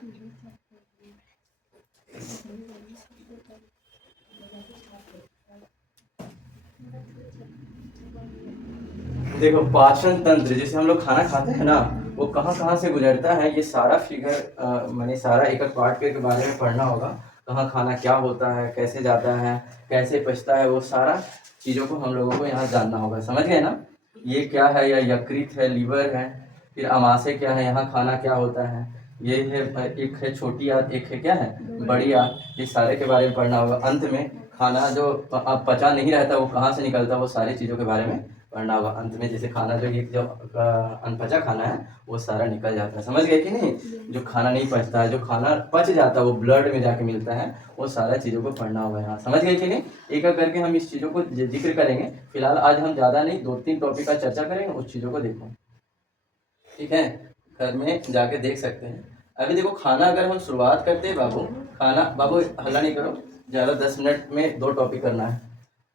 देखो पाचन तंत्र जैसे हम लोग खाना खाते हैं ना, वो कहाँ कहाँ से गुजरता है, ये सारा फिगर मैंने सारा एक एक पार्ट के बारे में पढ़ना होगा। कहाँ खाना क्या होता है, कैसे जाता है, कैसे पचता है, वो सारा चीज़ों को हम लोगों को यहाँ जानना होगा। समझ गए ना? ये क्या है, या यकृत है, लीवर है, फिर अमाशय क्या है, यहाँ खाना क्या होता है, ये है एक है छोटी आंत, एक है क्या है बड़ी आंत, ये सारे के बारे में पढ़ना होगा। अंत में खाना जो पचा नहीं रहता वो कहाँ से निकलता है, वो सारी चीज़ों के बारे में पढ़ना होगा। अंत में जैसे खाना जो अनपचा खाना है वो सारा निकल जाता है। समझ गए कि नहीं? जो खाना नहीं पचता है, जो खाना पच जाता है वो ब्लड में जाके मिलता है, वो सारा चीज़ों को पढ़ना होगा यहाँ। समझ गए कि नहीं? एक एक करके हम इस चीज़ों को जिक्र करेंगे। फिलहाल आज हम ज़्यादा नहीं 2-3 टॉपिक का चर्चा करेंगे, उस चीज़ों को देखो, ठीक है? घर में जाके देख सकते हैं। अभी देखो खाना अगर हम शुरुआत करते हैं बाबू, खाना बाबू हल्ला नहीं करो, ज़्यादा 10 मिनट में 2 टॉपिक करना है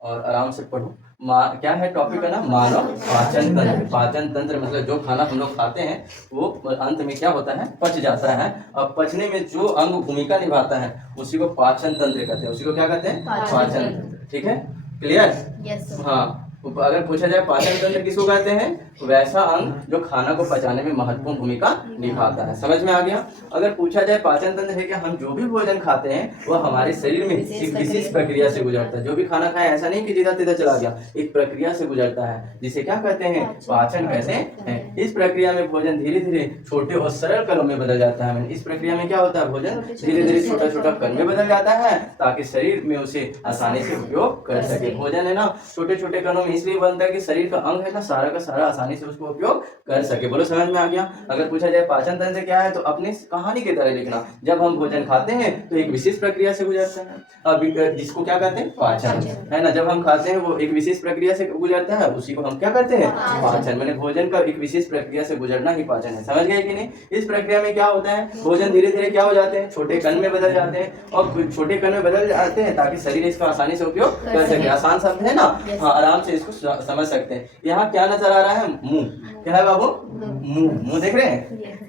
और आराम से पढ़ो। क्या है टॉपिक का नाम? मानव पाचन तंत्र। पाचन तंत्र मतलब जो खाना हम लोग खाते हैं वो अंत में क्या होता है, पच जाता है। और पचने में जो अंग भूमिका निभाता है उसी को पाचन तंत्र कहते हैं। उसी को क्या कहते हैं? पाचन तंत्र। ठीक है, क्लियर? यस। हाँ, अगर पूछा जाए पाचन तंत्र किसको कहते हैं, वैसा अंग जो खाना को पचाने में महत्वपूर्ण भूमिका निभाता है। समझ में आ गया? अगर पूछा जाए पाचन तंत्र है कि हम जो भी भोजन खाते हैं वो हमारे शरीर में एक विशेष प्रक्रिया से गुजरता है। जो भी खाना खाए ऐसा नहीं कि जिधर तिधर चला गया, एक प्रक्रिया से गुजरता है जिसे क्या कहते हैं? पाचन कहते हैं। इस प्रक्रिया में भोजन धीरे धीरे छोटे और सरल कणों में बदल जाता है। इस प्रक्रिया में क्या होता है, भोजन धीरे धीरे छोटा छोटा कण में बदल जाता है ताकि शरीर में उसे आसानी से उपयोग कर सके। भोजन है ना छोटे छोटे कणों में इसलिए बनता है कि शरीर का अंग है ना सारा का सारा आसानी से उसको उपयोग कर सके। बोलो समझ में आ गया? अगर पूछा जाए पाचन तंत्र क्या है तो अपने कहानी की तरह लिखना। जब हम भोजन खाते हैं तो एक विशेष प्रक्रिया से गुजरता है, अब जिसको क्या कहते हैं? पाचन, है ना। जब हम खाते हैं वो एक विशेष प्रक्रिया से गुजरता है, उसी को हम क्या कहते हैं? पाचन। मैंने भोजन का एक विशेष प्रक्रिया से गुजरना ही पाचन है। समझ गए कि नहीं? इस प्रक्रिया में क्या होता है, भोजन धीरे धीरे क्या हो जाते हैं, छोटे कण में बदल जाते हैं, और छोटे कण में बदल जाते हैं ताकि शरीर इसका आसानी से उपयोग कर सके। आसान शब्द है ना, हाँ, आराम से इसको समझ सकते हैं। यहाँ क्या नजर आ रहा है? मुंह। क्या है बाबू? मुंह। मुंह देख रहे हैं?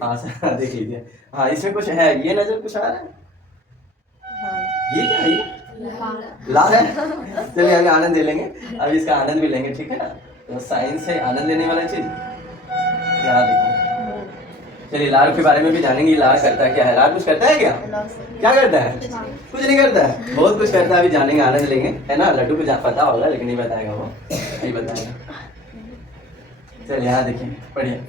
हाँ देख लीजिए। हाँ, इसमें कुछ है, ये नजर कुछ आ रहा है, ये क्या है? ये लाल है। चलिए अभी आनंद ले लेंगे, अभी इसका आनंद भी लेंगे, ठीक है ना। तो साइंस से आनंद लेने वाला चीज क्या देखो। चलिए लार के बारे में भी जानेंगे। लार करता है क्या है? लार कुछ करता है क्या? क्या करता है? कुछ नहीं करता है, बहुत कुछ करता है। अभी जानेंगे, आनंद लेंगे, है ना। लड्डू को पता होगा लेकिन नहीं बताएगा, वो नहीं बताएगा। चलिए यहाँ देखिए, पढ़िए।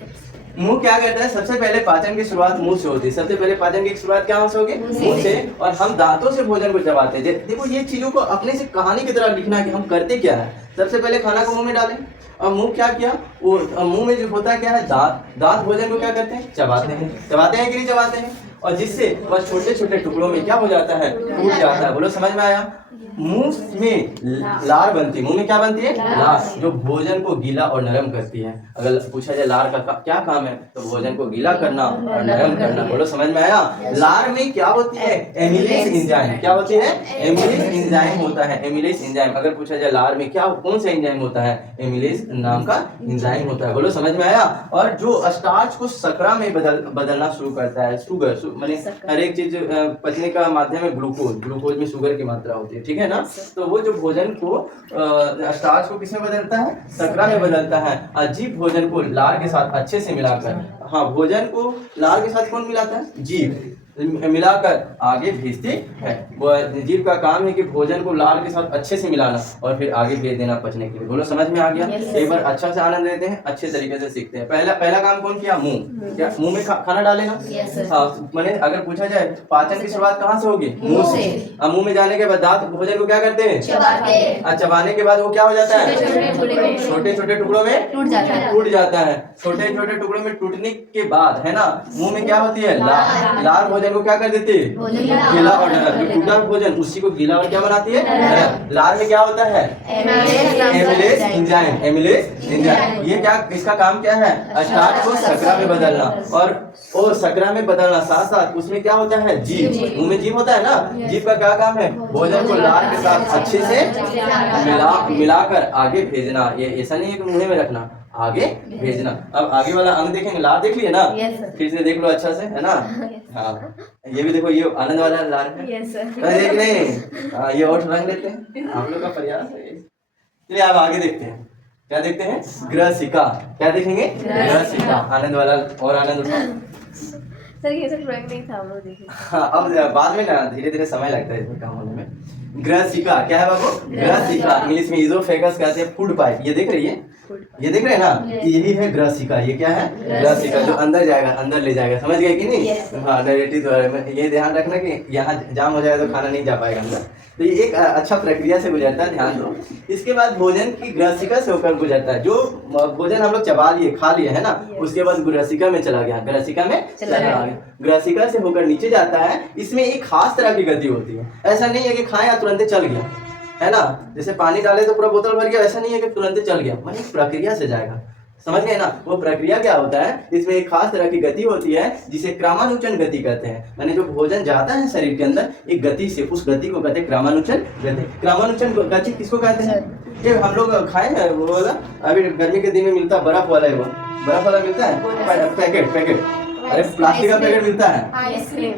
मुंह क्या करता है? सबसे पहले पाचन की शुरुआत मुंह से होती है। सबसे पहले पाचन की शुरुआत क्या से होगी? मुंह से। और हम दांतों से भोजन को चबाते हैं। देखो ये चीजों को अपने से कहानी की तरह लिखना है कि हम करते क्या है। सबसे पहले खाना को मुंह में डालें और मुंह क्या किया, वो मुंह में जो होता है क्या है, दांत। दांत भोजन को क्या करते हैं? चबाते हैं। चबाते हैं कि नहीं चबाते हैं? और जिससे वह छोटे छोटे टुकड़ों में क्या हो जाता है? टूट जाता है। बोलो समझ में आया? मुंह में लार बनती है। मुंह में क्या बनती है? लार, जो भोजन को गीला और नरम करती है। अगर पूछा जाए लार का क्या काम है, तो भोजन को गीला करना और नरम करना। बोलो समझ में आया? लार में क्या होती है? Amylase enzyme. क्या होती है? एमिलेज एंजाइम होता है। Amylase enzyme. अगर पूछा जाए लार में क्या कौन सा एंजाइम होता है, एमिलेज नाम का एंजाइम होता है। बोलो समझ में आया? और जो स्टार्च को शकरा में बदलना शुरू करता है। शुगर माने हर एक चीज पचने का माध्यम है ग्लूकोज। ग्लूकोज में शुगर की मात्रा होती है, ठीक है ना। तो वो जो भोजन को स्टार्च को किसमें बदलता है? शकरा में बदलता है। अजीब भोजन को लार के साथ अच्छे से मिलाकर, हाँ, भोजन को लार के साथ कौन मिलाता है? जीभ मिलाकर आगे भेजती है। जीभ का काम है कि भोजन को लार के साथ अच्छे से मिलाना और फिर आगे भेज देना पचने के लिए। बोलो समझ में आ गया? एक बार अच्छा से आनंद लेते हैं, अच्छे तरीके से सीखते हैं। पहला काम कौन किया? मुंह। क्या मुंह में खाना डालेगा? हाँ, मैंने अगर पूछा जाए पाचन की शुरुआत कहाँ से होगी? मुंह से। अब मुंह में जाने के बाद दांत भोजन को क्या करते हैं? चबाने के बाद वो क्या हो जाता है? छोटे छोटे टुकड़ों में टूट जाता है। छोटे छोटे टुकड़ों में टूटने के बाद, है ना, मुंह में क्या होती है? लार। लार भोजन को क्या कर देती है? गीला और नरम। जो टूटा भोजन उसी को गीला और क्या बनाती है? नरम। लार में क्या होता है? Amylase enzyme. एमिलेज एंजाइम ये क्या, इसका काम क्या है? स्टार्च को शकरा में बदलना। और शकरा में बदलना साथ साथ उसमें क्या होता है? जीभ। मुंह में जीभ होता है ना, जीभ का क्या काम है? भोजन को लार के साथ अच्छे से मिलाकर आगे भेजना। ये ऐसा नहीं है कि मुंह में रखना, आगे भेजना। अब आगे वाला अंग देखेंगे, लार देख लिए ना? Yes, sir. फिर से देख लो अच्छा से, है ना? हाँ, ये भी देखो, ये आनंद वाला लार है। Yes, sir. देख नहीं? हाँ, ये और रंग लेते हैं, आप लोग का प्रयास है। चलिए अब आगे देखते हैं, क्या देखते हैं? ग्रसिका। क्या देखेंगे? ग्रसिका। आनंद वाला और आनंद उठाओ। सर ये सब ड्राइंग नहीं था, हम लोग देखे। हाँ, अब बाद में ना धीरे धीरे समय लगता है इसमें काम होने में। ग्रसिका क्या है बाबू? ग्रसिका, इंग्लिश में इजोफेगस कहते हैं, फूड पाइप। ये देख रही है, ये देख रहे हैं ना? यही है ग्रसिका। ये क्या है? ग्रसिका, जो अंदर जाएगा, अंदर ले जाएगा। समझ गए कि नहीं? हाँ, डायरेक्टली द्वारा में ये ध्यान रखना कि यहाँ जाम हो जाएगा तो खाना नहीं जा पाएगा अंदर। तो ये एक अच्छा प्रक्रिया से गुजरता है, ध्यान दो। इसके बाद भोजन की ग्रसिका से होकर गुजरता है। जो भोजन हम लोग चबा लिए, खा लिए, है ना, उसके बाद ग्रसिका में चला गया, ग्रसिका में चला गया, ग्रसिका से होकर नीचे जाता है। इसमें एक खास तरह की गति होती है। ऐसा नहीं है कि खाया तुरंत चल गया, है ना? जैसे पानी डाले तो पूरा बोतल भर गया, ऐसा नहीं है कि तुरंत चल गया, मतलब एक प्रक्रिया से जाएगा। समझ गए ना? वो प्रक्रिया क्या होता है? इसमें एक खास तरह की गति होती है जिसे क्रामानुचन गति कहते हैं। माने जो भोजन जाता है शरीर के अंदर एक गति से, उस गति को कहते हैं क्रामानुचन गति। क्रामानुचन गति किसको कहते हैं? ये हम लोग खाए हैं वो वाला, अभी गर्मी के दिन में मिलता है, बर्फ वाला है वो, बर्फ वाला मिलता है, पैकेट। अरे प्लास्टिक का पैकेट मिलता है,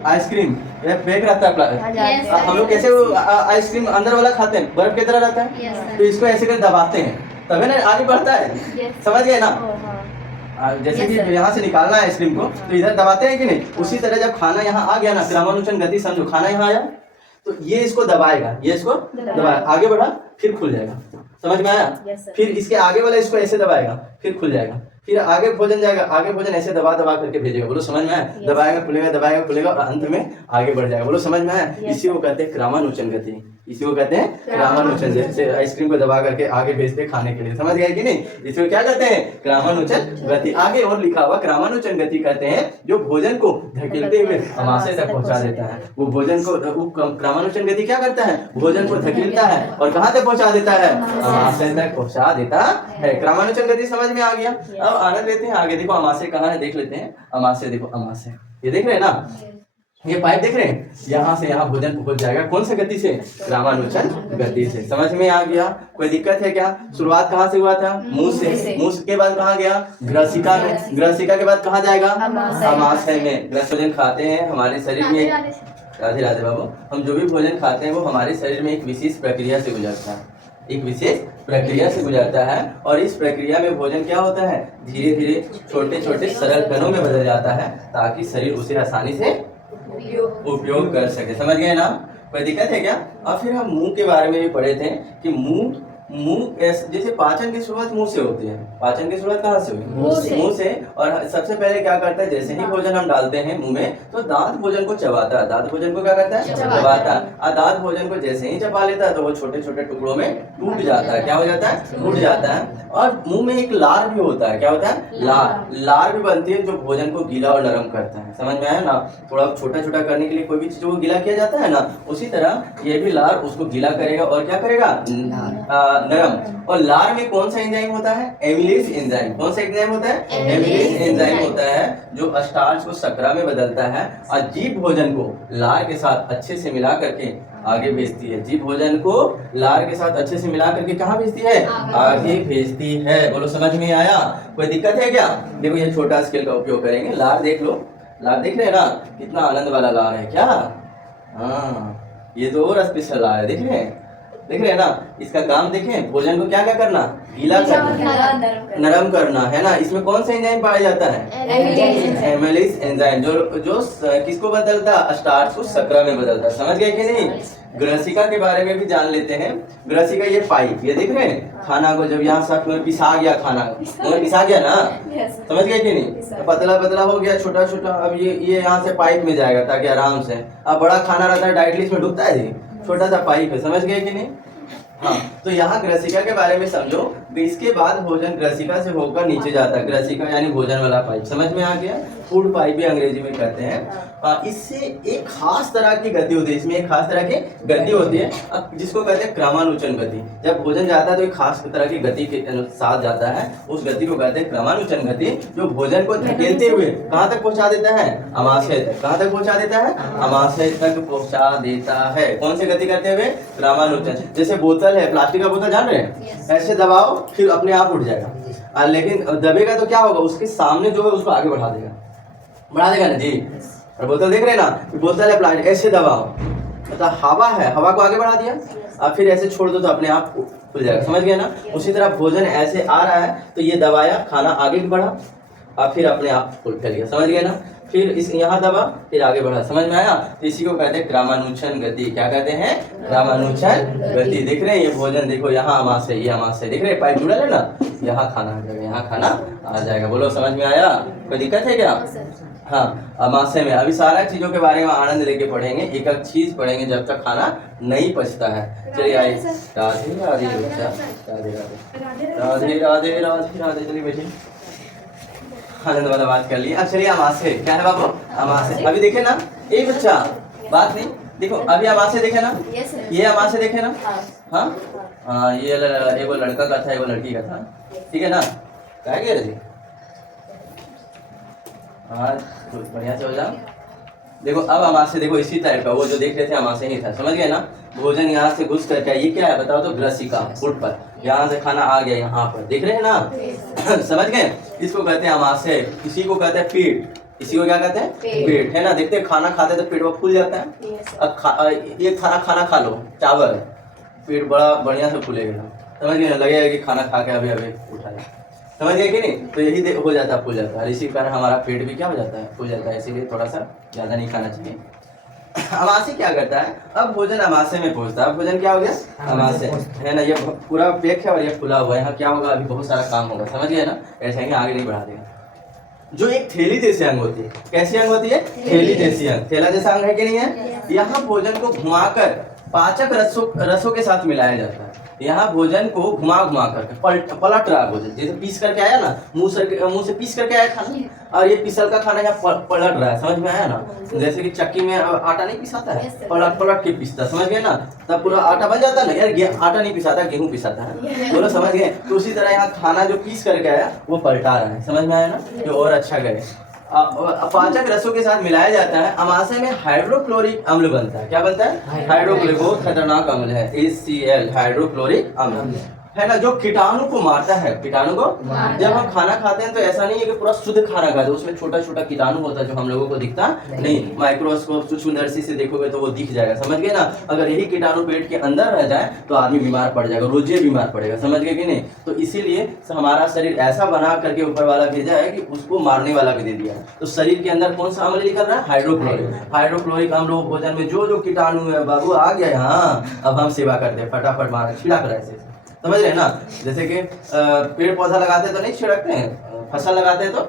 आइसक्रीम, ये पैक रहता है। हम लोग कैसे आइसक्रीम अंदर वाला खाते हैं, बर्फ की तरह रहता है, तो इसको ऐसे कर दबाते हैं तभी ना आगे बढ़ता है। समझ गए ना? जैसे कि यहाँ से निकालना है आइसक्रीम को, तो इधर दबाते हैं कि नहीं? उसी तरह जब खाना यहाँ आ गया ना, क्रामानुचन गति समझो, खाना यहाँ आया तो ये इसको दबाएगा, ये इसको दबाएगा, आगे बढ़ा फिर खुल जाएगा। समझ में आया? फिर इसके आगे वाला इसको ऐसे दबाएगा, फिर खुल जाएगा, फिर आगे भोजन जाएगा, आगे भोजन ऐसे दबा दबा करके भेजेगा। बोलो समझ में आया? दबाएगा खुलेगा, दबाएगा खुलेगा, और अंत में आगे बढ़ जाएगा। बोलो समझ में आया? इसी को कहते हैं क्रामानुचन गति, इसी को कहते हैं क्रामानुचन। जैसे आइसक्रीम को दबा करके आगे भेजते खाने के लिए, समझ गए कि नहीं? इसको क्या कहते हैं? क्रामानुचन गति। आगे और लिखा हुआ क्रामानुचन गति कहते हैं जो भोजन को धकेलते हुए अमाशय तक पहुंचा देता है। वो भोजन को, क्रामानुचन गति क्या करता है? भोजन को धकेलता है और कहाँ तक पहुंचा देता है? अमाशय तक पहुंचा देता है। क्रामानुचन गति समझ में आ गया? अब आनंद लेते हैं आगे। देखो अमाशय कहाँ है, देख लेते हैं। अमाशय देखो, अमाशय ये देख रहे हैं ना, ये पाइप देख रहे हैं, यहाँ से यहाँ भोजन पहुंच जाएगा। कौन सी गति से? क्रामानुचन गति से। समझ में आ गया? कोई दिक्कत है क्या? शुरुआत कहाँ से हुआ था? मुंह से। मुंह के बाद कहाँ गया? ग्रसिका में। ग्रसिका के बाद कहाँ जाएगा? अमाशय में। भोजन खाते हैं हमारे शरीर में, राधे राधे बाबू, हम जो भी भोजन खाते हैं वो हमारे शरीर में एक विशेष प्रक्रिया से गुजरता है, एक विशेष प्रक्रिया से गुजरता है। और इस प्रक्रिया में भोजन क्या होता है? धीरे धीरे छोटे छोटे सरल कणों में बदल जाता है ताकि शरीर उसे आसानी से उपयोग कर सके। समझ गए ना? कोई दिक्कत है क्या? और फिर हम मुंह के बारे में भी पढ़े थे कि मुंह जैसे पाचन की शुरुआत मुंह से होती है। पाचन की शुरुआत कहाँ से हुई? मुंह से। और सबसे पहले क्या करता है? जैसे ही भोजन हम डालते हैं मुंह में तो दांत भोजन को चबाता है। दांत भोजन को क्या करता है? चबाता है। और दांत भोजन को जैसे ही चबा लेता है तो वो छोटे छोटे टुकड़ों में टूट जाता है। क्या हो जाता है? टूट जाता है। और मुंह में एक लार भी होता है। क्या होता है? लार भी बनती है जो भोजन को गीला और नरम करता है। समझ में आया ना? थोड़ा छोटा छोटा करने के लिए कोई भी चीज को गीला किया जाता है ना, उसी तरह ये भी लार उसको गीला करेगा और क्या करेगा? नरम। और लार में कौन सा एंजाइम होता है? Amylase enzyme. कौन सा एंजाइम होता है? एमिलेज एंजाइम होता है जो स्टार्च को शर्करा में बदलता है और जीभ भोजन को लार के साथ अच्छे से मिला करके आगे भेजती है। जीभ भोजन को लार के साथ अच्छे से मिला करके कहाँ भेजती है? आगे भेजती है। बोलो समझ में आया? कोई दिक्कत है क्या? देखो ये छोटा स्केल का उपयोग करेंगे। लार देख लो, लार देख रहे हैं ना? कितना आनंद वाला लार है क्या? हाँ, ये तो और स्पेशल लार है। देख रहे हैं? देख रहे हैं ना? इसका काम देखें, भोजन को क्या क्या करना? गीला करना, नरम करना, है ना? इसमें कौन सा एंजाइम पाया जाता है? एमिलेज एंजाइम, जो किसको बदलता है? स्टार्च को शर्करा में बदलता है। समझ गए कि नहीं? ग्रसिका के बारे में भी जान लेते हैं। ग्रसिका ये पाइप, ये देख रहे हैं? खाना को जब यहाँ साथ में पिसा गया, खाना पिसा गया ना, समझ गए कि नहीं? तो पतला पतला हो गया, छोटा छोटा। अब ये यहाँ से पाइप में जाएगा ताकि आराम से। अब बड़ा खाना रहता है डायरेक्टली इसमें डूबता है, छोटा सा पाइप है। समझ गए कि नहीं? हाँ, तो यहाँ ग्रसिका के बारे में समझो। इसके बाद भोजन ग्रसिका से होकर नीचे जाता है। ग्रसिका यानी भोजन वाला पाइप। समझ में आ गया? फूड पाइप भी अंग्रेजी में कहते हैं। इससे एक खास तरह की गति होती है, इसमें एक खास तरह की गति होती है जिसको कहते हैं क्रामानुचन गति। जब भोजन जाता है तो एक खास तरह की गति के साथ जाता है, उस गति को कहते हैं क्रामानुचन गति, जो भोजन को धकेलते हुए कहाँ तक पहुँचा देता है? अमाशय तक। कहाँ तक पहुँचा देता है? अमाशय तक पहुँचा देता है। कौन सी गति करते हुए? क्रामानुचन। जैसे बोतल है, प्लास्टिक प्लास्टिक का बोतल जान रहे हैं, Yes. ऐसे दबाओ फिर अपने आप उठ जाएगा। लेकिन दबेगा तो क्या होगा, उसके सामने जो है उसको आगे बढ़ा देगा ना जी। और बोतल देख रहे हैं ना, बोतल है प्लास्टिक, ऐसे दबाओ मतलब हवा है, हवा को आगे बढ़ा दिया, अब फिर ऐसे छोड़ दो तो अपने आप खुल जाएगा, समझ गए ना। उसी तरह भोजन ऐसे आ रहा है तो ये दबाया, खाना आगे बढ़ा और फिर अपने आप फैल गया, समझ गए ना। फिर इस यहाँ दबा फिर आगे बढ़ा, समझ में आया। तो इसी को कहते हैं ग्रामानुच्छन गति। क्या कहते हैं, ग्रामानुच्छन गति। देख रहे हैं ये भोजन, देखो यहाँ अमाशय, ये अमाशय देख रहे हैं, पाइप जुड़ा है ना, यहाँ खाना आ जाएगा, यहाँ खाना आ जाएगा। बोलो समझ में आया, कोई दिक्कत है क्या। हाँ, अमाशय में अभी सारा चीजों के बारे में आनंद लेके पढ़ेंगे, एक एक चीज पढ़ेंगे जब तक खाना नहीं पचता है। चलिए आइए, राधे राधे बच्चा, राधे राधे राधे राधे राधे राधे। चलिए बैठिए, आनंद वाला बात कर लिया। अब चलिए अमाशय क्या है बाबू, अमाशय अभी देखे ना, एक बच्चा बात नहीं, देखो अभी अमाशय देखे ना, ये अमाशय देखे ना, हाँ हाँ, ये एगो लड़का का था, एगो लड़की का था, ठीक है ना, क्या कह रहे थे। हाँ बढ़िया से हो जाओ। देखो अब अमाशय देखो इसी टाइप का, वो जो देख रहे थे अमाशय नहीं था, समझ गए ना। भोजन यहाँ से घुस करके, ये क्या है बताओ तो, ग्रसिका फुट पर, यहाँ से खाना आ गया यहाँ पर, देख रहे हैं ना समझ गए। इसको कहते हैं अमाशय, इसी को कहते हैं पेट, इसी को क्या कहते हैं पेट, है ना। देखते हैं खाना खाते तो पेट वो फूल जाता है। अब ये खाना खा लो चावल, पेट बड़ा बढ़िया से फूलेगा, समझ गए ना, लगेगा कि खाना खा के अभी अभी उठा है, समझ गए कि नहीं। तो यही हो जाता है, फूल जाता है, इसी कारण हमारा पेट भी क्या हो जाता है, फूल जाता है। इसीलिए थोड़ा सा ज़्यादा नहीं खाना चाहिए। अमाशय क्या करता है, अब भोजन अमाशय में पहुंचता है। भोजन क्या हो गया, अमाशय, है ना। ये पूरा पैक है और ये खुला हुआ है, यहाँ क्या होगा, अभी बहुत सारा काम होगा, समझ गए ना। ऐसे ही आगे नहीं बढ़ा देगा। जो एक थैली जैसे अंग होती है, कैसी अंग होती है, थैली जैसी अंग, थैला जैसा अंग है कि नहीं है। यहाँ भोजन को घुमाकर पाचक रसों के साथ मिलाया जाता है। यहाँ भोजन को घुमा कर पलट रहा है भोजन, जैसे पीस करके आया ना, मुंह से पीस करके आया खाना, और ये पिसल का खाना यहाँ पलट रहा है, समझ में आया ना। जैसे कि चक्की में आटा नहीं पिसाता है, पलट के पिसता, समझ गए ना, तब पूरा आटा बन जाता है ना यार। आटा नहीं पिसाता, गेहूं पिसाता है, बोलो समझ गए। तो उसी तरह यहाँ खाना जो पीस करके आया वो पलटा रहा है, समझ में आया ना, जो और अच्छा गए। पाचक रसों के साथ मिलाया जाता है। अमाशय में हाइड्रोक्लोरिक अम्ल बनता है। क्या बनता है, हाइड्रोक्लोरिक, बहुत खतरनाक अम्ल है, HCl, हाइड्रोक्लोरिक अम्ल, है ना, जो कीटाणु को मारता है। कीटाणु को जब हम खाना खाते हैं तो ऐसा नहीं है कि पूरा शुद्ध खाना खाते हैं, उसमें छोटा छोटा कीटाणु होता है जो हम लोगों को दिखता नहीं, माइक्रोस्कोप सूक्ष्मदर्शी से देखोगे तो वो दिख जाएगा, समझ गए ना। अगर यही कीटाणु पेट के अंदर रह जाए तो आदमी बीमार पड़ जाएगा, रोजे बीमार पड़ेगा, समझ गए कि नहीं। तो इसीलिए हमारा शरीर ऐसा बना करके ऊपर वाला भेजा है कि उसको मारने वाला भी दे दिया है। तो शरीर के अंदर कौन सा अम्ल निकल रहा है, हाइड्रोक्लोरिक अम्ल। भोजन में जो जो कीटाणु है बाबू आ गया यहाँ, अब हम सेवा करते हैं, फटाफट मार छिड़क रहे ऐसे, समझ रहे ना। जैसे कि पेड़ पौधा लगाते हैं तो नहीं छिड़कते हैं, फसल लगाते हैं तो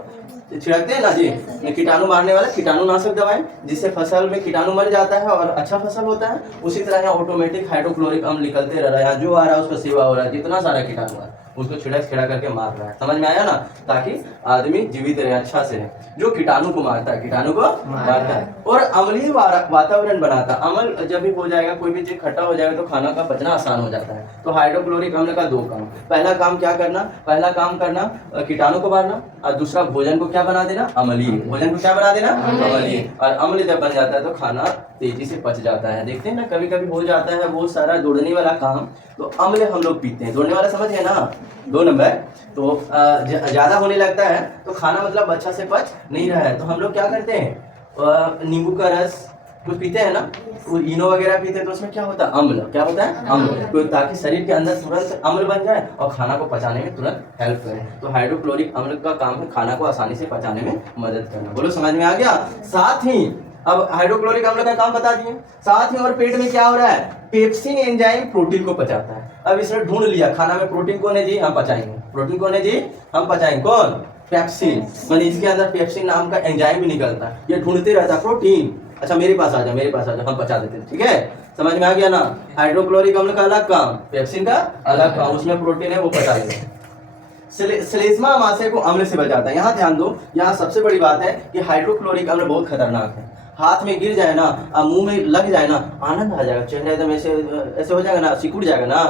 छिड़कते हैं ना जी, कीटाणु मारने वाला कीटाणुनाशक दवाएं, जिससे फसल में कीटाणु मर जाता है और अच्छा फसल होता है। उसी तरह यहाँ ऑटोमेटिक हाइड्रोक्लोरिक अम्ल निकलते रह रहा है, यहाँ जो आ रहा है उसका सेवा हो रहा है, जितना सारा कीटाणु है उसको छिड़क करके मार रहा है, समझ में आया ना, ताकि आदमी जीवित रहे, अच्छा से रहे। जो कीटाणु को मारता है, कीटाणु को मारता है और अम्लीय वातावरण बनाता है। अम्ल जब भी हो जाएगा, कोई भी चीज खट्टा हो जाएगा तो खाना का पचना आसान हो जाता है। तो हाइड्रोक्लोरिक अम्ल का 2 काम, पहला काम क्या करना, पहला काम करना कीटाणु को मारना, और दूसरा भोजन को क्या बना देना, अम्लीय, भोजन को क्या बना देना, अम्लीय। और अम्ल जब बन जाता है तो खाना तेजी से पच जाता है। देखते हैं ना, कभी कभी हो जाता है बहुत सारा दौड़ने वाला काम, तो अम्ल हम लोग पीते हैं, दौड़ने वाला समझ गए ना, 2 नंबर। तो ज्यादा होने लगता है तो खाना मतलब अच्छा से पच नहीं रहा है, तो हम लोग क्या करते हैं, नींबू का रस कुछ पीते हैं ना, वो इनो वगैरह पीते हैं, तो उसमें क्या होता है, अम्ल, क्या होता है, अम्ल, तो ताकि शरीर के अंदर तुरंत अम्ल बन जाए और खाना को पचाने में तुरंत हेल्प करे। तो हाइड्रोक्लोरिक अम्ल का काम है खाना को आसानी से पचाने में मदद करना। बोलो समझ में आ गया। साथ ही अब हाइड्रोक्लोरिक अम्ल का काम बता दिए, साथ ही और पेट में क्या हो रहा है, पेप्सिन एंजाइम प्रोटीन को पचाता है। अब इसने ढूंढ लिया खाना में प्रोटीन कौन है जी, हम पचाएंगे, प्रोटीन कौन है जी, हम पचाएंगे, कौन, पेप्सिन, माने इसके अंदर पेप्सिन नाम का एंजाइम भी निकलता है, ये ढूंढते रहता है प्रोटीन। अच्छा मेरे पास आ जाओ, मेरे पास आ जाओ, हम पचा देते हैं, ठीक है, समझ में आ गया ना। हाइड्रोक्लोरिक अम्ल का अलग काम, पेप्सिन का अलग काम, उसमें प्रोटीन है वो पचा देते हैं। श्लेष्मा अमाशय को अम्ल से बचाता है। यहाँ ध्यान दो, यहाँ सबसे बड़ी बात है कि हाइड्रोक्लोरिक अम्ल बहुत खतरनाक है। हाथ में गिर जाए ना, मुंह में लग जाए ना, आनंद आ जाएगा, चेहरा एकदम ऐसे ऐसे हो जाएगा ना, सिकुड़ जाएगा ना,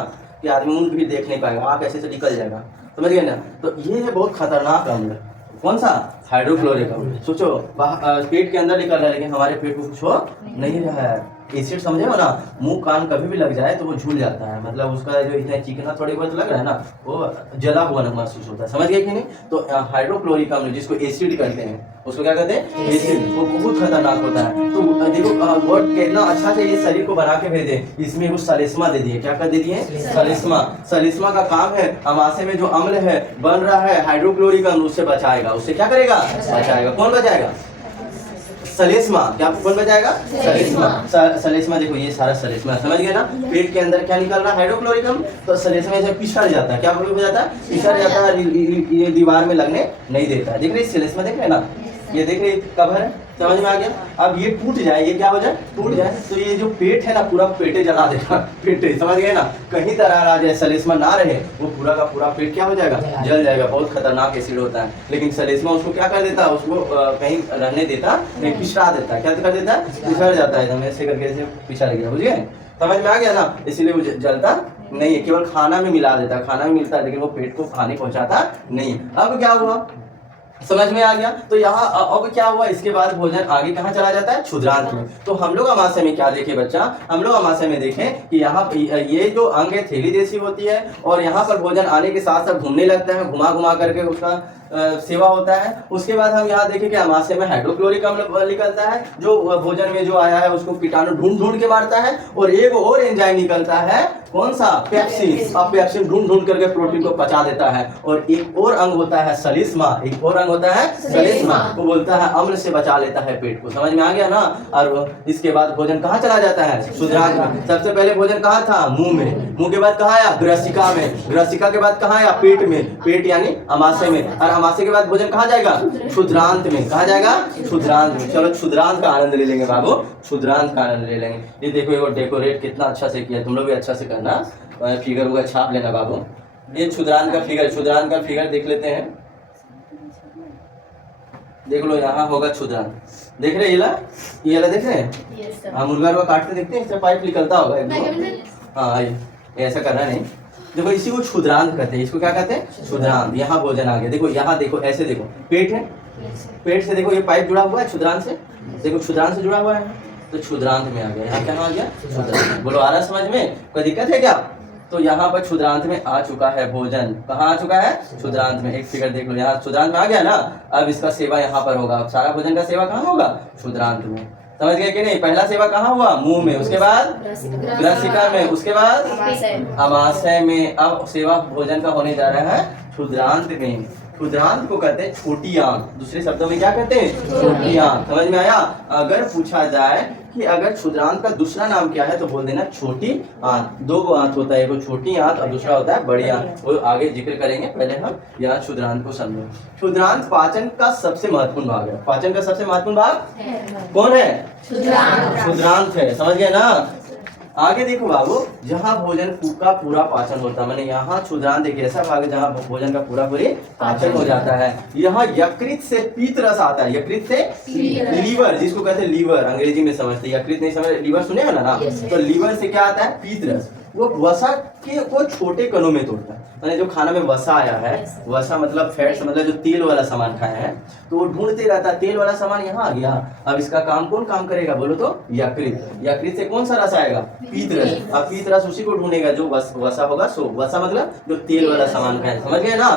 कि आदमी मुंह भी देख नहीं पाएगा, आँख ऐसे से निकल जाएगा, समझ गए ना। तो ये है बहुत खतरनाक अम्ल, कौन सा, हाइड्रोक्लोरिक अम्ल। सोचो पेट के अंदर निकल रहा है लेकिन हमारे पेट को कुछ हो नहीं रहा है, एसिड समझे हो ना, मुंह कान कभी भी लग जाए तो वो झूल जाता है, मतलब उसका जो इतना चिकना थोड़ी बहुत लग रहा है ना वो जला हुआ महसूस होता है, समझ गए कि नहीं। तो हाइड्रोक्लोरिक अम्ल जिसको एसिड कहते हैं उसको क्या कहते हैं, एसिड, वो बहुत खतरनाक होता है। तो देखो गॉड कितना अच्छा से ये शरीर को बना के भेजे, इसमें वो सलिस्मा दे दिए, क्या कर दे दिए, सलिस्मा। सलिस्मा का काम है अमाशय में जो अम्ल है बन रहा है हाइड्रोक्लोरिक अम्ल उससे बचाएगा, उससे क्या करेगा, बचाएगा। कौन बचाएगा, सलिस्मा। क्या कौन बचाएगा, सलिस्मा। सलिस्मा देखो ये सारा सलिस्मा समझ गए ना। पेट के अंदर क्या निकल रहा है, हाइड्रोक्लोरिक अम्ल, तो सलिस्मा से पिछड़ जाता है, क्या हो जाता है, पिछड़ जाता है, ये दीवार में लगने नहीं देता है। देख रहे सलिस्मा, देख रहे ना, ये देख रहे कवर है, समझ में आ गया। अब ये टूट जाए, ये क्या हो जाए, टूट जाए, तो ये जो पेट है ना पूरा पेटे जला देगा, पेटे, समझ गए ना। कहीं दरार आ जाए, सलिस्मा ना रहे, वो पूरा का पूरा पेट क्या हो जाएगा, जल जाएगा। बहुत खतरनाक एसिड होता है, लेकिन सलिस्मा उसको क्या कर देता है, उसको कहीं रहने देता नहीं, पिछड़ा देता है। क्या कर देता है, पिछड़ जाता है, एकदम ऐसे करके ऐसे पिछड़ गया, बुझ गए, समझ में आ गया ना। इसीलिए वो जलता नहीं है, केवल खाना में मिला देता है, खाना में मिलता है लेकिन वो पेट को हानि पहुंचाता नहीं। अब क्या हुआ, समझ में आ गया। तो यहाँ अब क्या हुआ, इसके बाद भोजन आगे कहाँ चला जाता है, क्षुद्रांत में। तो हम लोग अमाशय में क्या देखे बच्चा, हम लोग अमाशय में देखें कि यहाँ ये जो अंग है थैली जैसी होती है, और यहाँ पर भोजन आने के साथ साथ घूमने लगता है, घुमा घुमा करके उसका सेवा होता है। उसके बाद हम यहाँ देखें कि अमाशय में हाइड्रोक्लोरिक अम्ल निकलता है, जो भोजन में जो आया है उसको कीटाणु ढूंढ ढूंढ के मारता है, और एक और एंजाइम निकलता है, कौन सा, पेप्सिन। अब पेप्सिन ढूंढ ढूंढ करके प्रोटीन को पचा देता है। और एक और अंग होता है सलिस्मा, एक और अंग होता है सलिस्मा, वो बोलता है अम्ल से बचा लेता है पेट को, समझ में आ गया ना। और इसके बाद भोजन कहाँ चला जाता है, क्षुद्रांत में। सबसे पहले भोजन कहाँ था, मुंह में, मुंह के बाद कहाँ आया, ग्रसिका में, ग्रसिका के बाद कहाँ आया, पेट में, पेट यानी अमाशय में, और अमाशय के बाद भोजन कहाँ जाएगा, क्षुद्रांत में। कहाँ जाएगा, क्षुद्रांत में। चलो क्षुद्रांत का आनंद ले लेंगे बाबू, क्षुद्रांत का आनंद ले लेंगे। ये देखो ये डेकोरेट कितना अच्छा से किया, तुम लोग भी अच्छा से करना, फिगर वगैरह छाप लेना बाबू। ये क्षुद्रांत का फिगर, क्षुद्रांत का फिगर देख लेते हैं, देख लो यहाँ होगा क्षुद्रांत, देख रहे ये वाला देख रहे हैं, हाँ मुर्गा को काटते देखते हैं, इससे पाइप निकलता होगा एक दो। हाँ ये ऐसा करना नहीं, देखो इसी को क्षुद्रांत कहते हैं, इसको क्या कहते हैं, क्षुद्रांत। यहाँ भोजन आ गया, देखो यहाँ देखो, ऐसे देखो पेट है, पेट से देखो ये पाइप जुड़ा हुआ है क्षुद्रांत से, देखो क्षुद्रांत से जुड़ा हुआ है, तो क्षुद्रांत में आ गया। यहाँ क्या आ गया, क्षुद्रांत। बोलो आ रहा समझ में, कोई दिक्कत है क्या। तो यहाँ पर क्षुद्रांत में आ चुका है भोजन, कहाँ आ चुका है, क्षुद्रांत में। एक फिगर देख लो, यहाँ क्षुद्रांत में आ गया ना, अब इसका सेवा यहाँ पर होगा। अब सारा भोजन का सेवा कहाँ होगा, क्षुद्रांत में, समझ गए कि नहीं। पहला सेवा कहाँ हुआ, मुंह में, उसके बाद ग्रसिका में, उसके बाद अमाशय में। अब सेवा भोजन का होने जा रहा है क्षुद्रांत में। क्षुद्रांत को कहते हैं छोटी आंत, दूसरे शब्दों में क्या कहते हैं, छोटी आंत। समझ में आया। अगर पूछा जाए कि अगर क्षुद्रांत का दूसरा नाम क्या है तो बोल देना छोटी आंत। दो आंत होता है, एक छोटी आंत और दूसरा होता है बड़ी आंत, वो आगे जिक्र करेंगे, पहले हम यहाँ क्षुद्रांत को समझें। क्षुद्रांत पाचन का सबसे महत्वपूर्ण भाग है, पाचन का सबसे महत्वपूर्ण भाग कौन है, क्षुद्रांत है, समझ गए ना। आगे देखो बाबू, जहाँ भोजन का पूरा पाचन होता है, मैंने यहाँ क्षुद्रांत एक ऐसा भाग है जहाँ भोजन का पूरा पूरी पाचन हो जाता है। यहाँ यकृत से पीत रस आता है, यकृत से लीवर, जिसको कहते हैं लीवर, अंग्रेजी में समझते हैं, यकृत नहीं समझ, लीवर सुने ना, तो लीवर से क्या आता है, पीत रस। वो वसा के वो छोटे कणों में तोड़ता है, मैंने जो खाना में वसा आया है, वसा मतलब फैट्स, मतलब जो तेल वाला सामान खाया है, तो वो ढूंढते रहता है, तेल वाला सामान यहाँ आ गया। अब इसका काम कौन काम करेगा बोलो तो, यकृत। यकृत से कौन सा रस आएगा, पीत रस। अब पीत रस उसी को ढूंढेगा जो वसा होगा, सो वसा मतलब जो तेल वाला सामान खाया, समझ गए ना।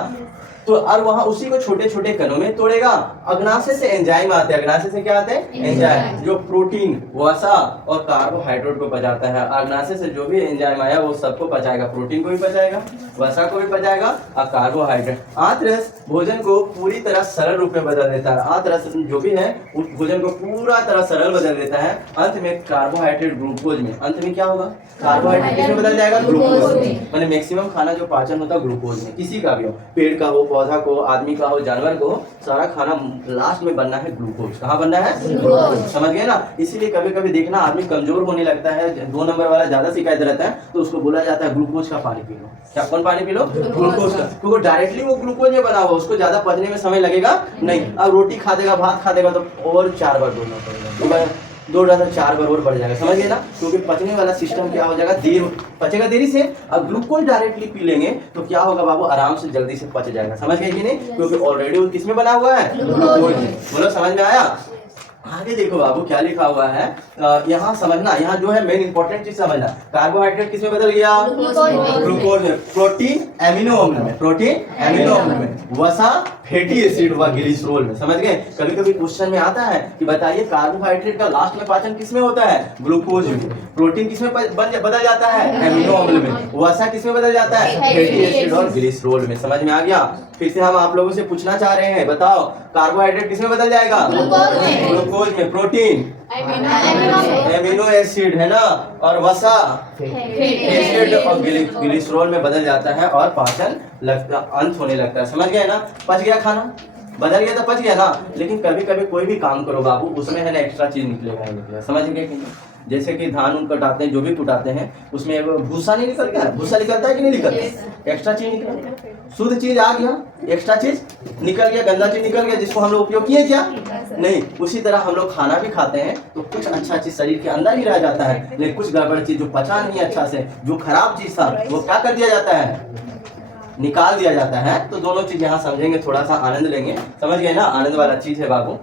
तो और वहां उसी को छोटे छोटे कणों में तोड़ेगा। अग्नाशय से एंजाइम आते हैं, अग्नाशय से क्या आते हैं, एंजाइम, जो प्रोटीन, वसा और कार्बोहाइड्रेट को पचाता है। अग्नाशय से जो भी एंजाइम आया वो सबको पचाएगा, प्रोटीन को भी पचाएगा, वसा को भी पचाएगा और कार्बोहाइड्रेट। आंतरस भोजन को पूरी तरह सरल रूप में बदल देता है, आंतरस जो भी है उस भोजन को पूरा तरह सरल बदल देता है। अंत में कार्बोहाइड्रेट ग्लूकोज में, अंत में क्या होगा, कार्बोहाइड्रेट किसमें बदल जाएगा, ग्लूकोज में। मैंने मैक्सिमम खाना जो पाचन होता है ग्लूकोज में, किसी का भी हो, पेड़ का हो, पौधा को, आदमी का हो, जानवर को, सारा खाना लास्ट में बनना है ग्लूकोज। कहाँ बनना है, ग्लूकोज, समझ गए ना। इसीलिए कभी कभी देखना आदमी कमजोर होने लगता है, 2 नंबर वाला ज्यादा शिकायत रहता है, तो उसको बोला जाता है ग्लूकोज का पानी पी लो। क्या, कौन पानी पी लो, ग्लूकोज का, क्योंकि डायरेक्टली वो ग्लूकोज में बना हुआ, उसको ज्यादा पचने में समय लगेगा नहीं। अब रोटी खा देगा, भात खा देगा, तो और 4 बार बोलना पड़ेगा, 2 से 4 बार और बढ़ जाएगा, समझ गए ना। क्योंकि पचने वाला सिस्टम क्या हो जाएगा, देर पचेगा देरी से। अब ग्लूकोज डायरेक्टली पी लेंगे तो क्या होगा बाबू, आराम से जल्दी से पच जाएगा, समझ गए कि नहीं, क्योंकि ऑलरेडी वो किसमें बना हुआ है, ग्लूकोज में। बोलो समझ में आया। आगे देखो बाबू क्या लिखा हुआ है, यहाँ समझना, यहाँ जो है मेन इंपॉर्टेंट चीज समझना, कार्बोहाइड्रेट किस में बदल गया, ग्लूकोज में, प्रोटीन एमिनो अम्ल में, प्रोटीन एमिनो अम्ल में, वसा फैटी एसिड व ग्लिसरॉल में। समझ गए? कभी कभी क्वेश्चन में आता है कि बताइए कार्बोहाइड्रेट का लास्ट में पाचन किस में होता है, ग्लूकोज में, प्रोटीन किस में बदल जाता है, एमिनो अम्ल में, वसा किस में बदल जाता है, फैटी एसिड और ग्लिसरॉल में। समझ में आ गया? फिर से हम आप लोगों से पूछना चाह रहे हैं, बताओ कार्बोहाइड्रेट किस में बदल जाएगा, ग्लूकोज में, प्रोटीन एमिनो एसिड है ना, और वसा एसिड और ग्लिसरॉल में बदल जाता है और पाचन लगता अंत होने लगता है। समझ गए ना? पच गया खाना, बदल गया तो पच गया ना। लेकिन कभी कभी कोई भी काम करो बाबू, उसमें है ना एक्स्ट्रा चीज निकलेगा ही निकलेगा। समझ गए कि नहीं? जैसे कि धान उन कटाते हैं, जो भी कुटाते हैं, उसमें एक भूसा नहीं निकलता है, भूसा निकलता है कि नहीं निकलता, एक्स्ट्रा चीज निकलता है, शुद्ध चीज आ गया, एक्स्ट्रा चीज निकल गया, गंदा चीज निकल गया, जिसको हम लोग उपयोग किए क्या नहीं। उसी तरह हम लोग खाना भी खाते हैं तो कुछ अच्छा चीज शरीर के अंदर ही रह जाता है, लेकिन कुछ गड़बड़ चीज जो पचा नहीं अच्छा से, जो खराब चीज था, वो क्या कर दिया जाता है, निकाल दिया जाता है। तो दोनों चीज यहाँ समझेंगे, थोड़ा सा आनंद लेंगे। समझ गए ना? आनंद वाला चीज है बाबू।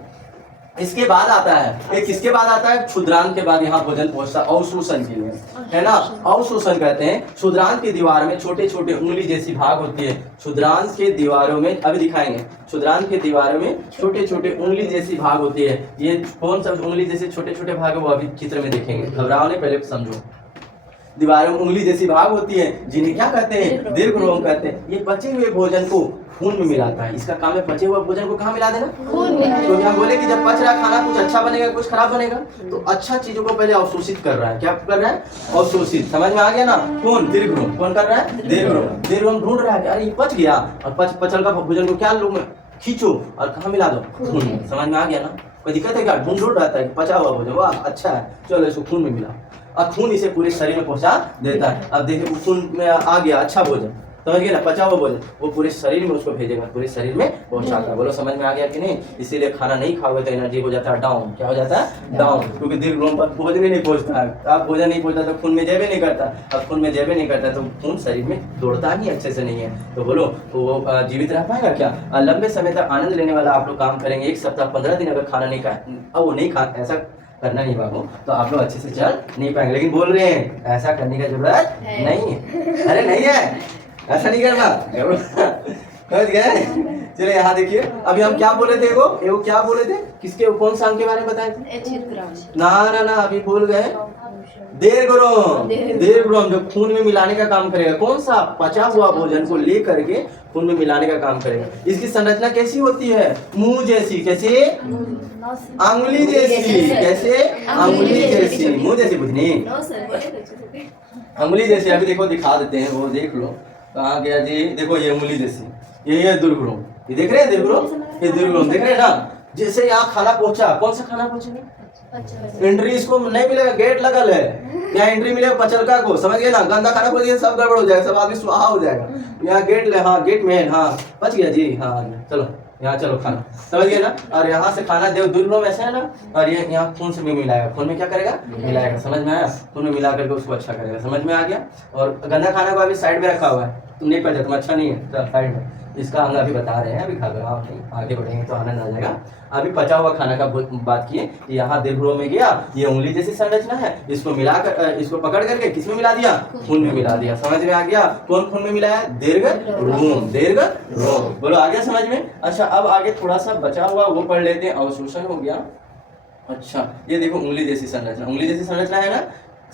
इसके बाद आता है एक, किसके बाद आता है, क्षुद्रांत के बाद यहाँ भोजन पहुंचता है अवशोषण के लिए, है ना। अवशोषण कहते हैं, क्षुद्रांत की दीवार में छोटे छोटे उंगली जैसी भाग होती है। क्षुद्रांत के दीवारों में, अभी दिखाएंगे, क्षुद्रांत के दीवारों में छोटे छोटे उंगली जैसी भाग होती है। ये कौन सा उंगली जैसे छोटे छोटे भाग है वो अभी चित्र में देखेंगे, घबराओ नहीं, पहले समझो। दीवारों में उंगली जैसी भाग होती है, जिन्हें क्या कहते हैं, दीर्घरोम कहते हैं। ये पचे हुए भोजन को खून में मिलाता है। इसका काम है पचे हुए भोजन को कहाँ मिला देना, खून में। तो हम बोले कि जब पच रहा खाना, कुछ अच्छा बनेगा कुछ खराब बनेगा, तो अच्छा चीजों को पहले अवशोषित कर रहा है। क्या कर रहा है, अवशोषित। समझ में आ गया ना? कौन, दीर्घरोम। कौन कर रहा है, दीर्घरोम। दीर्घरोम ढूंढ रहा है, अरे ये पच गया, और पचल का भोजन को क्या लो, खींचो और कहाँ मिला दो, खून में। समझ में आ गया ना? कोई दिक्कत है क्या? ढूंढ रहता है पचा हुआ भोजन, वाह अच्छा है, चलो इसको खून में मिला, और खून इसे पूरे शरीर में पहुंचा देता है। अब देखिए खून में आ गया अच्छा भोजन, समझ गए ना, पचा हुआ भोजन, वो पूरे शरीर में उसको भेजेगा, पूरे शरीर में पहुंचाता है। बोलो समझ में आ गया कि नहीं? इसीलिए खाना नहीं खाओगे तो एनर्जी हो जाता है डाउन। क्या हो जाता है, डाउन, क्योंकि दीर्घरोम पर भोजन ही नहीं पहुंचता है। अब भोजन नहीं पहुंचता तो खून में जेबे नहीं करता, अब खून में जेबे नहीं करता तो खून शरीर में दौड़ता ही अच्छे से नहीं है। तो बोलो तो वो जीवित रह पाएगा क्या? लंबे समय तक आनंद लेने वाला आप लोग काम करेंगे, 1 सप्ताह 15 दिन अगर खाना नहीं खाए, अब वो नहीं खा, ऐसा करना नहीं बाबू, तो आप लोग अच्छे से चल नहीं पाएंगे। लेकिन बोल रहे हैं ऐसा करने की जरूरत नहीं है। अरे नहीं है, ऐसा नहीं करना, समझ गए? चलिए यहाँ देखिए, अभी हम क्या बोले थे, एगो क्या बोले थे, किसके, कौन सा अंग के बारे में बताए थे? ना अभी भूल गए, दीर्घरोम। दीर्घरोम जो खून में मिलाने का काम करेगा। कौन सा? पचा हुआ भोजन को ले करके खून में मिलाने का काम करेगा। इसकी संरचना कैसी होती है, मुंह जैसी। कैसे? अंगुली जैसी। कैसे? अंगुली जैसी, मुंह जैसी, बुझनी अंगुली जैसी। अभी देखो दिखा देते हैं, वो देख लो कहाँ गया जी, देखो ये उंगली जैसी, ये दीर्घरोम, ये देख रहे हैं दीर्घरोम, ये दीर्घरोम देख रहे हैं ना। जैसे यहाँ खाना पहुंचा, कौन सा खाना पहुंचेगा, एंट्री इसको नहीं मिलेगा, गेट लगल है, यहाँ एंट्री मिलेगा पचलका को। समझ गए ना? गंदा खाना पहुंच गया, सब गड़बड़ हो जाएगा, सब आदमी स्वाहा हो जाएगा। यहाँ गेट ले, हाँ गेट में, हाँ पच गया जी, हाँ चलो यहाँ चलो खाना, समझ गए ना। और यहाँ से खाना देव दीर्घरोम ऐसा है ना, और ये यहाँ खून से भी मिलाएगा, खून में क्या करेगा, मिलाएगा। समझ में आया? खून में मिला करके उसको अच्छा करेगा। समझ में आ गया? और गंदा खाना को अभी साइड में रखा हुआ है, तुम नहीं पचा, तुम अच्छा नहीं है, साइड में। इसका हम अभी बता रहे हैं, अभी घबराओ नहीं, आगे बढ़ेंगे तो आनंद आ जाएगा। अभी पचा हुआ खाना का बात किए, यहाँ दीर्घरोम में गया, ये उंगली जैसी संरचना है, इसको मिलाकर, इसको पकड़ करके किस में मिला दिया, खून में मिला दिया। समझ में आ गया? कौन खून में मिलाया? दीर्घरोम। दीर्घरोम, बोलो आ गया समझ में? अच्छा अब आगे थोड़ा सा बचा हुआ वो पढ़ लेते हैं। अवशोषण हो गया। अच्छा ये देखो उंगली जैसी संरचना, उंगली जैसी संरचना है ना,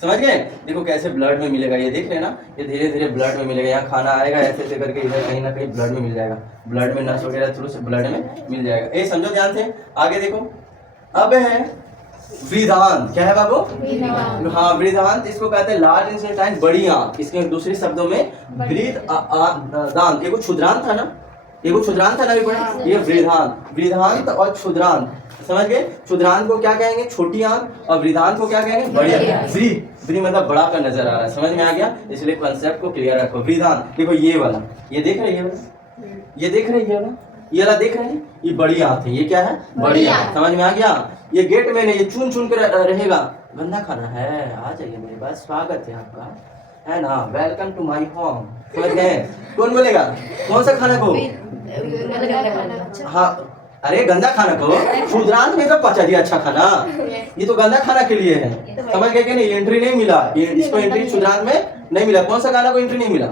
समझ गए? देखो कैसे ब्लड में मिलेगा, ये देख रहे हैं ना, ये धीरे धीरे ब्लड में मिलेगा। यहाँ खाना आएगा ऐसे ऐसे करके, इधर कहीं ना कहीं ब्लड में मिल जाएगा, ब्लड में नस वगैरह थ्रू से ब्लड में मिल जाएगा। ये समझो ध्यान से। आगे देखो, अब है वृदांत। क्या है बाबू? हाँ वृदांत, इसको कहते हैं लार्ज इंटेस्टाइन, बड़ी आंत। इसके दूसरे शब्दों में वृदांत। एगो क्षुद्रांत था ना, एगो क्षुद्रांत था ना, ये वृदांत। वृदांत और क्षुद्रांत, समझ गए? क्षुद्रांत को क्या कहेंगे, छोटी आंत, और वृदांत को क्या कहेंगे, बड़ी आंत। वृ मतलब बड़ा का नजर आ रहा है, समझ में आ गया? इसलिए कंसेप्ट को क्लियर रखो। वृदांत देखो, ये वाला, ये देख रहे हैं, ये वाला, ये देख रहे हैं, ये वाला, ये वाला देख रहे हैं, ये बड़ी आंत है। ये क्या है, बड़ी आंत। समझ में आ गया? ये गेट में नहीं, ये चुन चुन कर रहेगा। गंदा खाना है, आ जाइए मेरे पास, स्वागत है आपका, है ना, वेलकम टू माय होम। समझ गए? कौन बोलेगा कौन सा खाना को? हाँ अरे गंदा खाना को क्षुद्रांत में तो पचा दिया अच्छा खाना, ये तो गंदा खाना के लिए है, समझ गए कि नहीं? एंट्री नहीं मिला, इसको एंट्री क्षुद्रांत में नहीं मिला। कौन सा खाना को एंट्री नहीं मिला?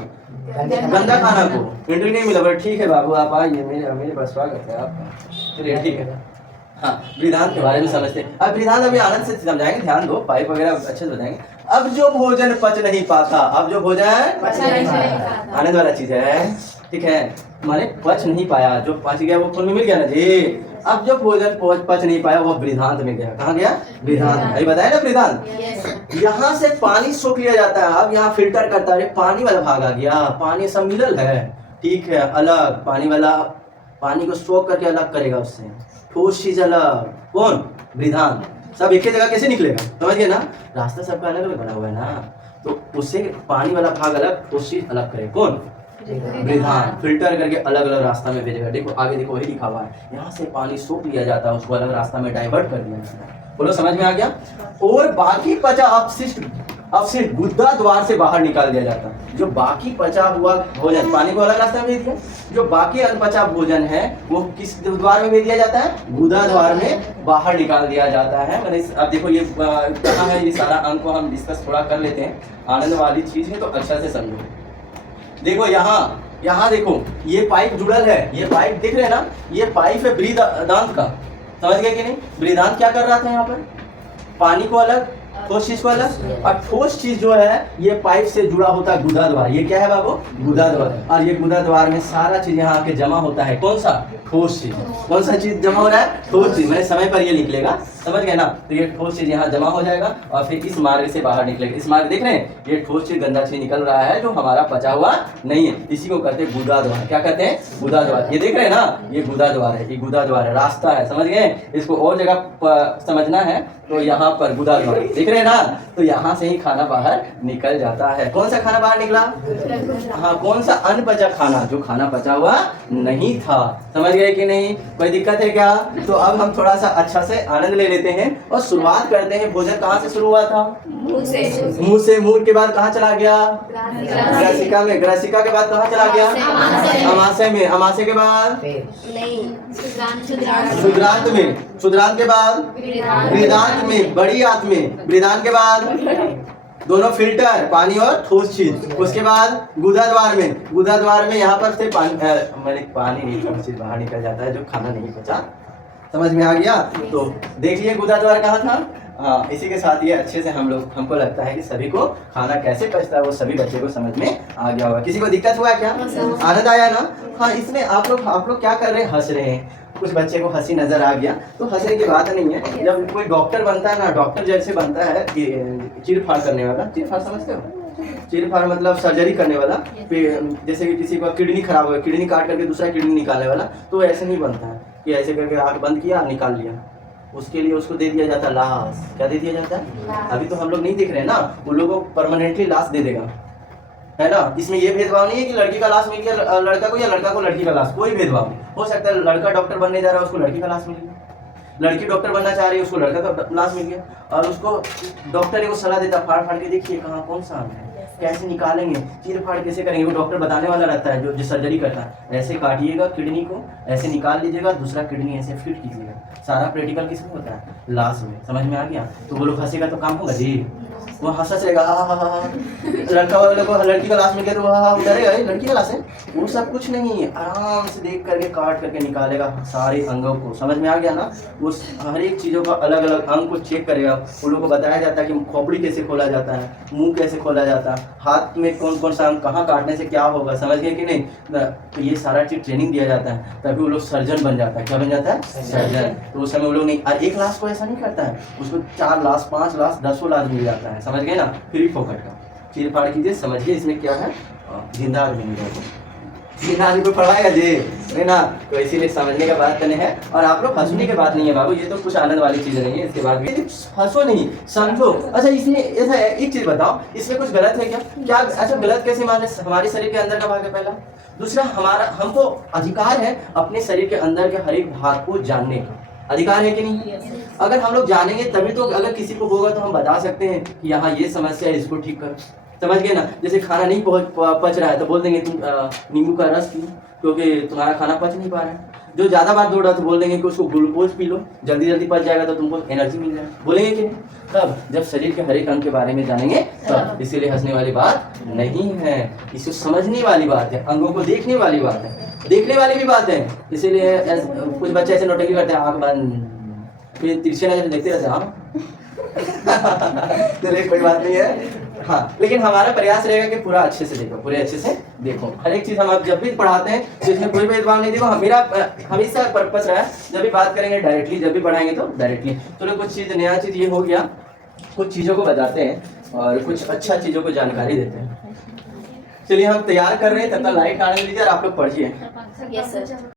गंदा खाना को एंट्री नहीं मिला। बट ठीक है बाबू, आप आइए, मेरे पास स्वागत है आपका। चलिए ठीक है। हाँ, वृद्धांत के बारे में समझते हैं। अब वृद्धांत अभी आनंद से समझाएंगे, ध्यान दो, पाइप वगैरह अच्छे से बताएंगे। अब जो भोजन पच नहीं पाता, अब जो भोजन आनंद वाला चीज है, ठीक है, माने पच नहीं पाया, जो पच गया वो खून में मिल गया ना जी। अब जो भोजन पच नहीं पाया वो वृद्धांत में गया। कहाँ गया? वृद्धांत। अभी बताया ना वृद्धांत। यहाँ से पानी सोख लिया जाता है, अब यहाँ फिल्टर करता है, पानी वाला भाग आ गया, पानी सब मिलल है, ठीक है, अलग पानी वाला, पानी को सोख करके अलग करेगा उससे, ठोस चीज अलग, कौन? वृद्धांत। सब एक ही जगह कैसे निकलेगा, समझ गए ना? रास्ता सबका अलग अलग बना हुआ है ना, तो उससे पानी वाला भाग अलग, ठोस चीज अलग करे, कौन? वृद्धांत। फिल्टर करके अलग अलग रास्ता में भेजेगा। देखो आगे देखो, वही लिखा हुआ है, यहाँ से पानी सोख लिया जाता है, उसको अलग रास्ता में डाइवर्ट कर दिया जाता है। बोलो समझ में आ गया? और बाकी बचा अपशिष्ट गुदा द्वार से बाहर निकाल दिया जाता है। जो बाकी बचा हुआ भोजन, पानी को अलग रास्ते में भेज दिया, जो बाकी अनपचा भोजन है वो किस द्वार में भेज दिया जाता है? गुदा द्वार में बाहर निकाल दिया जाता है। मैंने अब देखो ये कहाँ है, ये सारा अंक को हम डिस्कस थोड़ा कर लेते हैं, आनंद वाली चीज है तो अच्छा से समझो। देखो यहाँ देखो, ये पाइप जुड़ल है, ये पाइप दिख रहे हैं ना, ये पाइप है वृद्धांत का, समझ गए कि नहीं? वृद्धांत क्या कर रहा था यहाँ पर? पानी को अलग, ठोस चीज को अलग, और ठोस चीज जो है ये पाइप से जुड़ा होता है गुदा द्वार। ये क्या है बाबू? गुदा द्वार। और ये गुदा द्वार में सारा चीज यहाँ आके जमा होता है, कौन सा? ठोस चीज। कौन सा चीज जमा हो रहा है? ठोस चीज। मैंने समय पर ये निकलेगा, समझ गए ना? तो ये ठोस चीज यहाँ जमा हो जाएगा और फिर इस मार्ग से बाहर निकलेगा। इस मार्ग देख रहे हैं, ये ठोस चीज गंदा चीज निकल रहा है जो हमारा पचा हुआ नहीं है, इसी को कहते हैं गुदा द्वार। क्या कहते हैं? गुदा द्वार। ये देख रहे हैं ना, ये गुदा द्वार है, ये गुदा द्वार है, रास्ता है, समझ गए? इसको और जगह समझना है तो यहाँ पर गुदा द्वार देख रहे हैं ना, तो यहाँ से ही खाना बाहर निकल जाता है। कौन सा खाना बाहर निकला? हाँ, कौन सा? अनपचा खाना, जो खाना पचा हुआ नहीं था। समझ गए कि नहीं? कोई दिक्कत है क्या? तो अब हम थोड़ा सा अच्छा से आनंद ले लेते हैं और शुरुआत करते हैं। भोजन कहाँ से शुरू हुआ था? मुंह से। मुंह के बाद कहाँ चला गया? ग्रसिका में। ग्रसिका के बाद कहाँ चला गया? अमाशय में। अमाशय के बाद क्षुद्रांत में। क्षुद्रांत के बाद वृद्धांत में, बड़ी आंत में। वृद्धांत के बाद दोनों फिल्टर, पानी और ठोस चीज। उसके बाद गुदा द्वार में। गुदा द्वार में यहाँ पर से पानी नहीं, ठोस चीज बाहर निकल जाता है जो खाना नहीं बचा। समझ में आ गया? तो देखिए गुदा द्वार कहाँ था। हाँ, इसी के साथ ये अच्छे से हमको लगता है कि सभी को खाना कैसे पचता है वो सभी बच्चे को समझ में आ गया होगा। किसी को दिक्कत हुआ क्या? आनंद आया ना? हाँ, इसमें आप लोग क्या कर रहे हैं? हंस रहे हैं। कुछ बच्चे को हंसी नजर आ गया तो हंसने की बात नहीं है। जब कोई डॉक्टर बनता है ना, डॉक्टर जैसे बनता है चीर फाड़ करने वाला। चीर फाड़ समझते हो? चीर फाड़ मतलब सर्जरी करने वाला। जैसे कि किसी का किडनी खराब हो, किडनी काट करके दूसरा किडनी निकालने वाला, तो ऐसे नहीं बनता है कि ऐसे करके आँख बंद किया निकाल लिया। उसके लिए उसको दे दिया जाता है लाश। क्या दे दिया जाता है? अभी तो हम लोग नहीं दिख रहे हैं ना, उन लोगों को परमानेंटली लाश दे देगा, है ना? इसमें ये भेदभाव नहीं है कि लड़की का लाश मिल गया लड़का को या लड़का को लड़की का लाश, कोई भेदभाव नहीं। हो सकता है लड़का डॉक्टर बनने जा रहा है, उसको लड़की का लाश मिल गया, लड़की डॉक्टर बनना चाह रही है, उसको लड़का का लाश मिल गया, और उसको डॉक्टर को सलाह देता फाड़ फाड़ के देखिए कहाँ कौन सा है, कैसे निकालेंगे, चीर फाड़ कैसे करेंगे। वो डॉक्टर बताने वाला रहता है जो सर्जरी करता है। ऐसे काटिएगा किडनी को, ऐसे निकाल लीजिएगा, दूसरा किडनी ऐसे फिट कीजिएगा। सारा प्रैक्टिकल किसमें होता है? लाश में। समझ में आ गया? तो वो लोग हंसेगा तो काम होगा जी, वो हंसा चलेगा। लड़का वाले को लड़की का लाश मिल गया तो वह डरेगा लड़की का लाश है, वो सब कुछ नहीं है। आराम से देख करके काट करके निकालेगा सारे अंगों को। समझ में आ गया ना? उस हर एक चीज़ों का अलग अलग अंग को चेक करेगा। उन लोगों को बताया जाता है कि खोपड़ी कैसे खोला जाता है, मुंह कैसे खोला जाता है, हाथ में कौन कौन सा अंग कहाँ काटने से क्या होगा। समझ गए कि नहीं? तो ये सारा चीज ट्रेनिंग दिया जाता है, तभी वो लोग सर्जन बन जाता है। क्या बन जाता है? सर्जन। तो उस समय वो लोग नहीं, एक लाश को ऐसा नहीं करता है, उसको 4 लाश 5 लाश 10 लाश मिल जाता है। समझ गए ना? फ्री फोकट का चीर फाड़ कीजिए, समझिए इसमें क्या है। जिंदा आदमी जिंदा आदमी को पढ़ाएगा जी, है ना? तो इसीलिए समझने का बात करने हैं। और आप लोग हंसने की बात नहीं है बाबू, ये तो कुछ आनंद वाली चीज़ नहीं है। इसके बाद भी हंसो नहीं, समझो। अच्छा, इसमें ऐसा एक चीज़ बताओ, इसमें कुछ गलत है क्या? क्या अच्छा गलत कैसे माने? हमारे शरीर के अंदर का भाग है पहला। दूसरा, हमको अधिकार है अपने शरीर के अंदर के हर एक भाग को जानने का, अधिकार है कि नहीं? अगर हम लोग जानेंगे तभी तो, अगर किसी को होगा तो हम बता सकते हैं कि यहाँ ये समस्या है, इसको ठीक करो। समझ गए ना? जैसे खाना नहीं पच रहा है तो बोल देंगे तुम नींबू का रस पियो क्योंकि तुम्हारा खाना पच नहीं पा रहा है। जो ज्यादा बात दौड़ रहा तो बोल देंगे कि उसको ग्लूकोज पी लो, जल्दी जल्दी पच जाएगा तो तुमको एनर्जी मिल जाएगा, बोलेंगे कि नहीं? कब? जब शरीर के हर एक अंग के बारे में जानेंगे तब। इसीलिए हंसने वाली बात नहीं है, इसे समझने वाली बात है, अंगों को देखने वाली बात है, देखने वाली भी बात है। इसीलिए कुछ बच्चे ऐसे नौटंकी करते हैं, आंख बंद, फिर तिरछे नजर देखते रहते हैं। हाँ चलिए कोई बात नहीं है। हाँ, लेकिन हमारा प्रयास रहेगा कि पूरा अच्छे से देखो, पूरे अच्छे से देखो, हर एक चीज हम आप जब भी पढ़ाते हैं तो इसमें कोई भेदभाव नहीं देखो। मेरा हमेशा पर्पस रहा है, जब भी बात करेंगे डायरेक्टली, जब भी पढ़ाएंगे तो डायरेक्टली। चलो कुछ चीज, नया चीज ये हो गया, कुछ चीजों को बताते हैं और कुछ अच्छा चीजों को जानकारी देते हैं। चलिए हम तैयार कर रहे हैं, तब तक लाइट आने दीजिए और आप लोग पढ़िए। Yes sir.